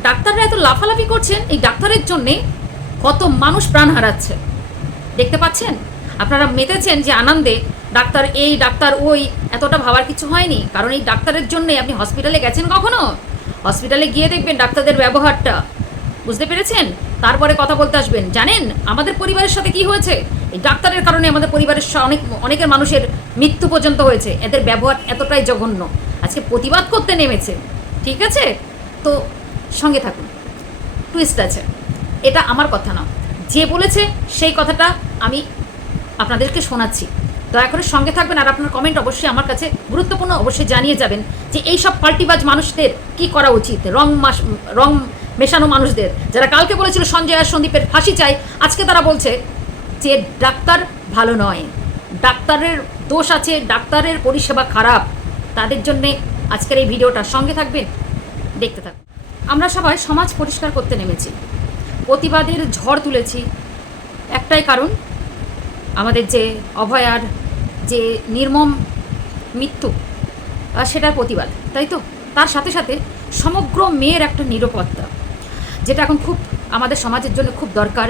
ডাক্তাররা এত লাফালাফি করছেন এই ডাক্তারের জন্যে? কত মানুষ প্রাণ হারাচ্ছে। দেখতে পাচ্ছেন? আপনারা মেতেছেন যে আনন্দে, ডাক্তার এই, ডাক্তার ওই, এতটা ভাবার কিছু হয়নি। কারণ এই ডাক্তারের জন্যে আপনি হসপিটালে গেছেন কখনো? হসপিটালে গিয়ে দেখবেন ডাক্তারদের ব্যবহারটা। বুঝতে পেরেছেন? তারপরে কথা বলতে আসবেন। জানেন, আমাদের পরিবারের সাথে কি হয়েছে? এই ডাক্তারের কারণে আমাদের পরিবারের অনেক, অনেকের মানুষের মৃত্যু পর্যন্ত হয়েছে। এদের ব্যবহার এতটাই জঘন্য। আজকে প্রতিবাদ করতে নেমেছে। ঠিক আছে? তো সঙ্গে থাকুন। টুইস্ট আছে। এটা আমার কথা না। যে বলেছে সেই কথাটা আমি আপনাদেরকে শোনাচ্ছি। দয়া করে সঙ্গে থাকবেন আর আপনার কমেন্ট অবশ্যই আমার কাছে গুরুত্বপূর্ণ অবশ্যই জানিয়ে যাবেন যে এই সব পাল্টিবাজ মানুষদের কি করা উচিত? রং মাস, রং মেশানো মানুষদের। যারা কালকে বলেছিল সঞ্জয় আর সন্দীপের ফাঁসি চাই, আজকে তারা বলছে যে ডাক্তার ভালো নয়। ডাক্তারের দোষ আছে, ডাক্তারের পরিষেবা খারাপ। তাদের জন্যে আজকের এই ভিডিওটা। সঙ্গে থাকবেন, দেখতে থাকুন। আমরা সবাই সমাজ পরিষ্কার করতে নেমেছি। প্রতিবাদের ঝড় তুলেছি। একটাই কারণ, আমাদের যে অভয়ার যে নির্মম মৃত্যু সেটার প্রতিবাদ, তাই তো? তার সাথে সাথে সমগ্র মেয়ের একটা নিরাপত্তা, যেটা এখন খুব আমাদের সমাজের জন্য খুব দরকার।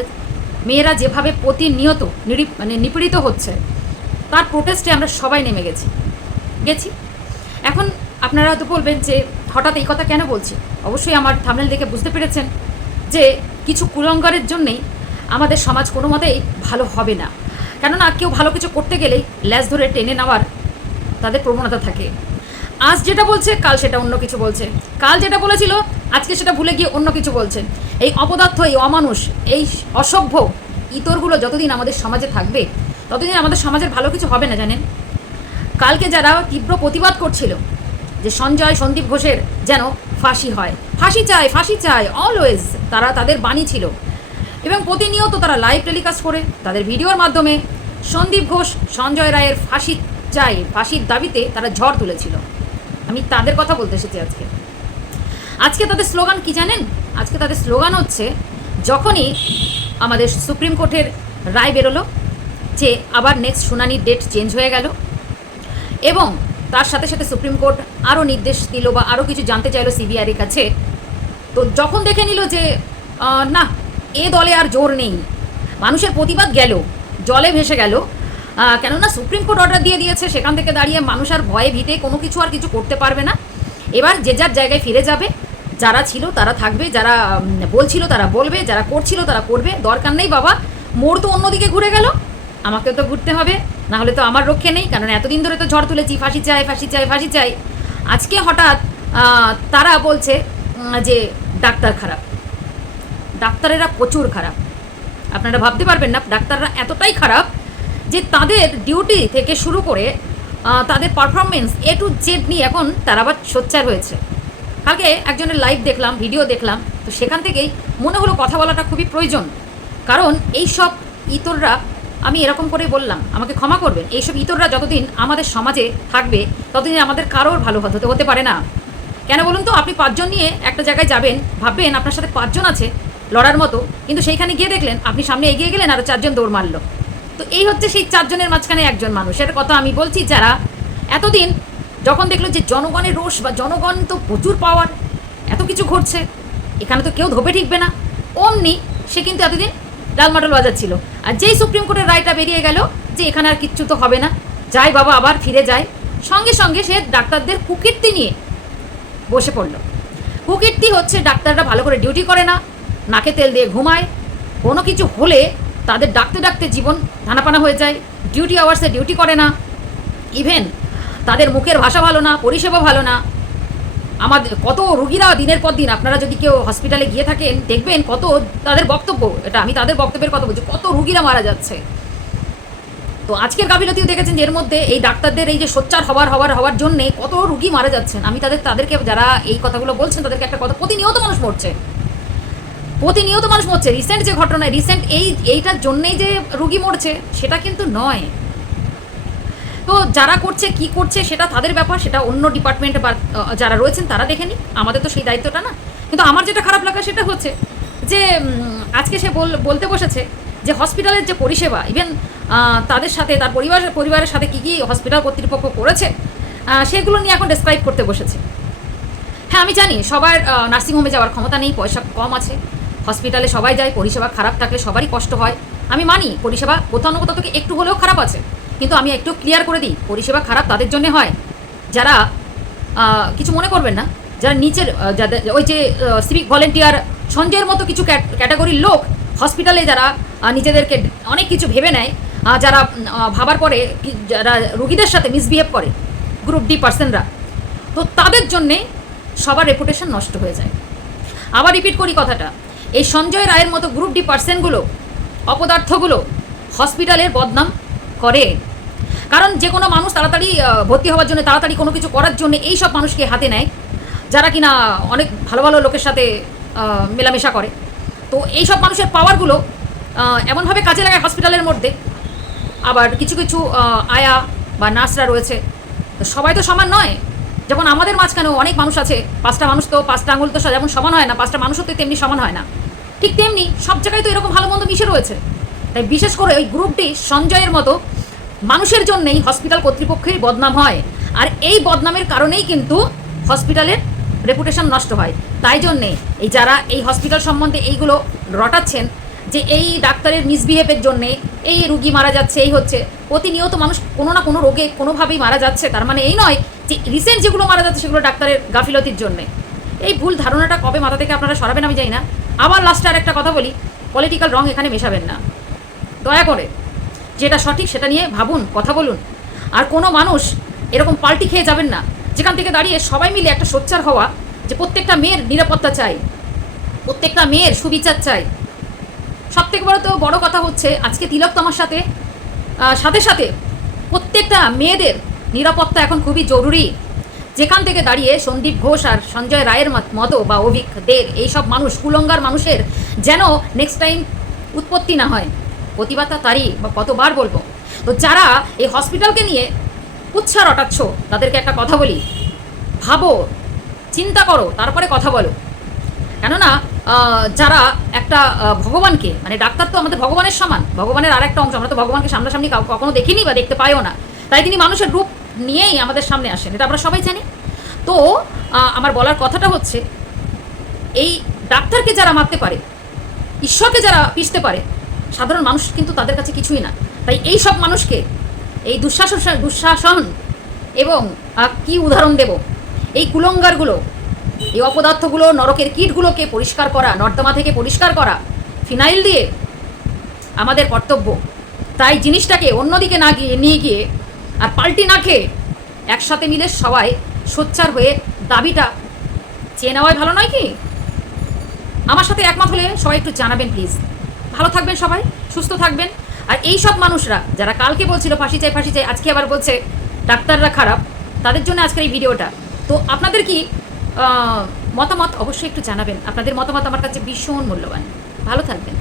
মেয়েরা যেভাবে প্রতিনিয়ত নিরি মানে নিপীড়িত হচ্ছে, তার প্রোটেস্টে আমরা সবাই নেমে গেছি। গেছি। এখন আপনারা হয়তো বলবেন যে হঠাৎ এই কথা কেন বলছি অবশ্যই আমার থামনেল দেখে বুঝতে পেরেছেন যে কিছু কুলঙ্গারের জন্যেই আমাদের সমাজ কোনো মতেই ভালো হবে না। কেননা কেউ ভালো কিছু করতে গেলেই ল্যাস ধরে টেনে নেওয়ার তাদের প্রবণতা থাকে। আজ যেটা বলছে, কাল সেটা অন্য কিছু বলছে। কাল যেটা বলেছিল, আজকে সেটা ভুলে গিয়ে অন্য কিছু বলছে। এই অপদার্থ, এই অমানুষ, এই অসভ্য ইতরগুলো যতদিন আমাদের সমাজে থাকবে, ততদিন আমাদের সমাজের ভালো কিছু হবে না, জানেন? কালকে যারা তীব্র প্রতিবাদ করছিল যে সঞ্জয় সন্দীপ ঘোষের যেন ফাঁসি হয়। ফাঁসি চায় ফাঁসি চায় অলওয়েজ তারা তাদের বাণী ছিল। এবং প্রতিনিয়ত তারা লাইভ টেলিকাস্ট করে, তাদের ভিডিওর মাধ্যমে সন্দীপ ঘোষ, সঞ্জয় রায়ের ফাঁসি চাই ফাঁসির দাবিতে তারা ঝড় তুলেছিল। আমি তাদের কথা বলতে এসেছি আজকে। আজকে তাদের স্লোগান কি জানেন? আজকে তাদের স্লোগান হচ্ছে, যখনই আমাদের সুপ্রিম কোর্টের রায় বেরোলো, যে আবার নেক্সট শুনানির ডেট চেঞ্জ হয়ে গেল, এবং তার সাথে সাথে সুপ্রিম কোর্ট আরও নির্দেশ দিল বা আরও কিছু জানতে চাইলো সিবিআইয়ের কাছে। তো যখন দেখে নিল যে না, এ দলে আর জোর নেই, মানুষের প্রতিবাদ গেল, জলে ভেসে গেল কেননা সুপ্রিম কোর্ট অর্ডার দিয়ে দিয়েছে, সেখান থেকে দাঁড়িয়ে মানুষ আর ভয়ে ভিতে কোনো কিছু আর কিছু করতে পারবে না। এবার যে যার জায়গায় ফিরে যাবে, যারা ছিল তারা থাকবে, যারা বলছিল তারা বলবে, যারা করছিল তারা করবে, দরকার নেই বাবা, মোড় তো অন্যদিকে ঘুরে গেল। আমাকেও তো ঘুরতে হবে না হলে তো আমার রক্ষে নেই, কারণ এতদিন ধরে তো ঝড় তুলেছি, ফাঁসি চাই ফাঁসি চাই ফাঁসি চাই। আজকে হঠাৎ তারা বলছে যে ডাক্তার খারাপ। ডাক্তারেরা প্রচুর খারাপ। আপনারা ভাবতে পারবেন না, ডাক্তাররা এতটাই খারাপ যে তাদের ডিউটি থেকে শুরু করে তাদের পারফরমেন্স এ টু জেড নিয়ে এখন তারা আবার সোচ্চার হয়েছে। কালকে একজনের লাইভ দেখলাম ভিডিও দেখলাম, তো সেখান থেকেই মনে হলো কথা বলাটা খুবই প্রয়োজন। কারণ এই সব ইতররা আমি এরকম করেই বললাম, আমাকে ক্ষমা করবেন, এইসব ইতররা যতদিন আমাদের সমাজে থাকবে, ততদিন আমাদের কারোর ভালো হতে হতে পারে না। কেন বলুন তো, আপনি পাঁচজন নিয়ে একটা জায়গায় যাবেন, ভাববেন আপনার সাথে পাঁচজন আছে লড়ার মতো, কিন্তু সেইখানে গিয়ে দেখলেন আপনি সামনে এগিয়ে গেলেন আর চারজন দৌড় মারলো। তো এই হচ্ছে সেই চারজনের মাঝখানে একজন মানুষ মানুষের কথা আমি বলছি যারা এতদিন যখন দেখল যে জনগণের রোষ বা জনগণ তো প্রচুর পাওয়ার এত কিছু ঘটছে, এখানে তো কেউ ধোপে ঠিকবে না, অমনি সে কিন্তু এতদিন ডালমাটল বাজাচ্ছিল। আর যেই সুপ্রিম কোর্টের রায়টা বেরিয়ে গেল যে এখানে আর কিচ্ছু তো হবে না, যাই বাবা, আবার ফিরে যায়। সঙ্গে সঙ্গে সে ডাক্তারদের কুকীর্তি নিয়ে বসে পড়ল। কুকীর্তি হচ্ছে ডাক্তাররা ভালো করে ডিউটি করে না, নাকে তেল দিয়ে ঘুমায়। কোনো কিছু হলে তাদের ডাকতে ডাকতে জীবন ধানাপানা হয়ে যায় ডিউটি আওয়ার্সে ডিউটি করে না। ইভেন তাদের মুখের ভাষা ভালো না, পরিষেবা ভালো না। আমাদের কত রুগীরা দিনের পর দিন, আপনারা যদি কেউ হসপিটালে গিয়ে থাকেন, দেখবেন কত তাদের বক্তব্য, এটা আমি তাদের বক্তব্যের কথা বলছি, কত রুগীরা মারা যাচ্ছে। তো আজকের গাফিলতিও দেখেছেন যে এর মধ্যে এই ডাক্তারদের এই যে সোচ্চার হওয়ার হওয়ার হওয়ার জন্যে কত রুগী মারা যাচ্ছেন। আমি তাদের, তাদেরকে যারা এই কথাগুলো বলছেন, তাদেরকে একটা কথা, প্রতিনিয়ত মানুষ মরছে। প্রতিনিয়ত মানুষ মরছে। রিসেন্ট যে ঘটনায়, রিসেন্ট এই, এইটার জন্যেই যে রুগী মরছে, সেটা কিন্তু নয়। তো যারা করছে, কি করছে, সেটা তাদের ব্যাপার, সেটা অন্য ডিপার্টমেন্টে বা যারা রয়েছেন তারা দেখে নি আমাদের তো সেই দায়িত্বটা না। কিন্তু আমার যেটা খারাপ লাগা সেটা হচ্ছে যে আজকে সে বল, বলতে বসেছে যে হসপিটালের যে পরিষেবা ইভেন তাদের সাথে, তার পরিবারের পরিবারের সাথে কী কী হসপিটাল কর্তৃপক্ষ করেছে সেগুলো নিয়ে এখন ডেসক্রাইব করতে বসেছে। হ্যাঁ আমি জানি সবার নার্সিংহোমে যাওয়ার ক্ষমতা নেই, পয়সা কম আছে। হসপিটালে সবাই যায়, পরিষেবা খারাপ থাকলে সবারই কষ্ট হয়। আমি মানি পরিষেবা কোথাও না কোথাও থেকে একটু হলেও খারাপ আছে। কিন্তু আমি একটু ক্লিয়ার করে দিই, পরিষেবা খারাপ তাদের জন্য হয়। যারা কিছু মনে করবেন না, যারা নিচের যাদের, ওই যে সিভিক ভলেন্টিয়ার সঞ্জয়ের মতো কিছু ক্যাটাগরির লোক হসপিটালে যারা নিজেদেরকে অনেক কিছু ভেবে নেয় যারা ভাবার পরে যারা রুগীদের সাথে মিসবিহেভ করে গ্রুপ ডি পার্সনরা তো তাদের জন্যে সবার রেপুটেশন নষ্ট হয়ে যায়। আবার রিপিট করি কথাটা, এই সঞ্জয় রায়ের মতো গ্রুপ ডি পার্সেনগুলো অপদার্থগুলো হসপিটালের বদনাম করে। কারণ যে কোনো মানুষ তাড়াতাড়ি ভর্তি হওয়ার জন্য, তাড়াতাড়ি কোনো কিছু করার জন্য এই সব মানুষকে হাতে নেয়, যারা কিনা অনেক ভালো ভালো লোকের সাথে মেলামেশা করে। তো এই সব মানুষের পাওয়ারগুলো এমনভাবে কাজে লাগায় হসপিটালের মধ্যে। আবার কিছু কিছু আয়া বা নার্সরা রয়েছে। তো সবাই তো সমান নয়। যেমন আমাদের মাঝখানেও অনেক মানুষ আছে, পাঁচটা মানুষ তো, পাঁচটা আঙুল তো যেমন সমান হয় না, পাঁচটা মানুষও তো তেমনি সমান হয় না। ঠিক তেমনি সব জায়গায় তো এরকম ভালো মন্দ মিশে রয়েছে। তাই বিশেষ করে ওই গ্রুপটি সঞ্জয়ের মতো মানুষের জন্যই হসপিটাল কর্তৃপক্ষের বদনাম হয়। আর এই বদনামের কারণেই কিন্তু হসপিটালের রেপুটেশন নষ্ট হয়। তাই জন্যে এই যারা এই হসপিটাল সম্বন্ধে এইগুলো রটাচ্ছেন, যে এই ডাক্তারের মিসবিহেভের জন্যে এই রুগী মারা যাচ্ছে, এই হচ্ছে, প্রতিনিয়ত মানুষ কোনো না কোনো রোগে কোনোভাবেই মারা যাচ্ছে। তার মানে এই নয় যে রিসেন্ট যেগুলো মারা যাচ্ছে সেগুলো ডাক্তারের গাফিলতির জন্যে। এই ভুল ধারণাটা কবে মাথা থেকে আপনারা সরাবেন আমি জানি না। আবার লাস্টে আর একটা কথা বলি পলিটিক্যাল রং এখানে মেশাবেন না। দয়া করে। যেটা সঠিক সেটা নিয়ে ভাবুন, কথা বলুন। আর কোনো মানুষ এরকম পাল্টি খেয়ে যাবেন না। যেখান থেকে দাঁড়িয়ে সবাই মিলে একটা সোচ্চার হওয়া যে প্রত্যেকটা মেয়ের নিরাপত্তা চাই, প্রত্যেকটা মেয়ের সুবিচার চাই। সব থেকে বড় তো বড় কথা হচ্ছে, আজকে তিলক তোমার সাথে সাথে সাথে প্রত্যেকটা মেয়েদের নিরাপত্তা এখন খুবই জরুরি। যেখান থেকে দাঁড়িয়ে সন্দীপ ঘোষ আর সঞ্জয় রায়ের মত- বা অভিক দের এইসব মানুষ, কুলঙ্গার মানুষের যেন নেক্সট টাইম উৎপত্তি না হয়। প্রতিবাদটা তারই বা কতবার বলব? তো যারা এই হসপিটালকে নিয়ে উচ্ছা রটাচ্ছ তাদেরকে একটা কথা বলি। ভাবো, চিন্তা করো, তারপরে কথা বলো। কেননা যারা একটা ভগবানকে মানে ডাক্তার তো আমাদের ভগবানের সমান, ভগবানের আর একটা অংশ, আমরা তো ভগবানকে সামনাসামনি কখনো দেখিনি বা দেখতে পাইও না। তাই তিনি মানুষের রূপ নিয়েই আমাদের সামনে আসেন, এটা আমরা সবাই জানি। তো আমার বলার কথাটা হচ্ছে, এই ডাক্তারকে যারা মারতে পারে, ঈশ্বরকে যারা পিষতে পারে সাধারণ মানুষ কিন্তু তাদের কাছে কিছুই না। তাই এই সব মানুষকে, এই দুঃশাসন দুঃশাসন এবং কি উদাহরণ দেব? এই কুলঙ্গারগুলো, এই অপদার্থগুলো, নরকের কীটগুলোকে পরিষ্কার করা, নর্দমা থেকে পরিষ্কার করা, ফিনাইল দিয়ে আমাদের কর্তব্য। তাই জিনিসটাকে অন্যদিকে না গিয়ে, নিয়ে গিয়ে আর পাল্টি না খেয়ে একসাথে মিলে সবাই সোচ্চার হয়ে দাবিটা চেয়ে নেওয়াই ভালো, নয় কি? আমার সাথে একমত হলে সবাই একটু জানাবেন, প্লিজ। ভালো থাকবেন সবাই, সুস্থ থাকবেন। আর এই সব মানুষরা যারা কালকে বলছিল, ফাঁসি চাই ফাঁসি চাই, আজকে আবার বলছে ডাক্তাররা খারাপ, তাদের জন্য আজকের এই ভিডিওটা। তো আপনাদের কি মতামত অবশ্যই একটু জানাবেন। আপনাদের মতামত আমার কাছে ভীষণ মূল্যবান। ভালো থাকবেন।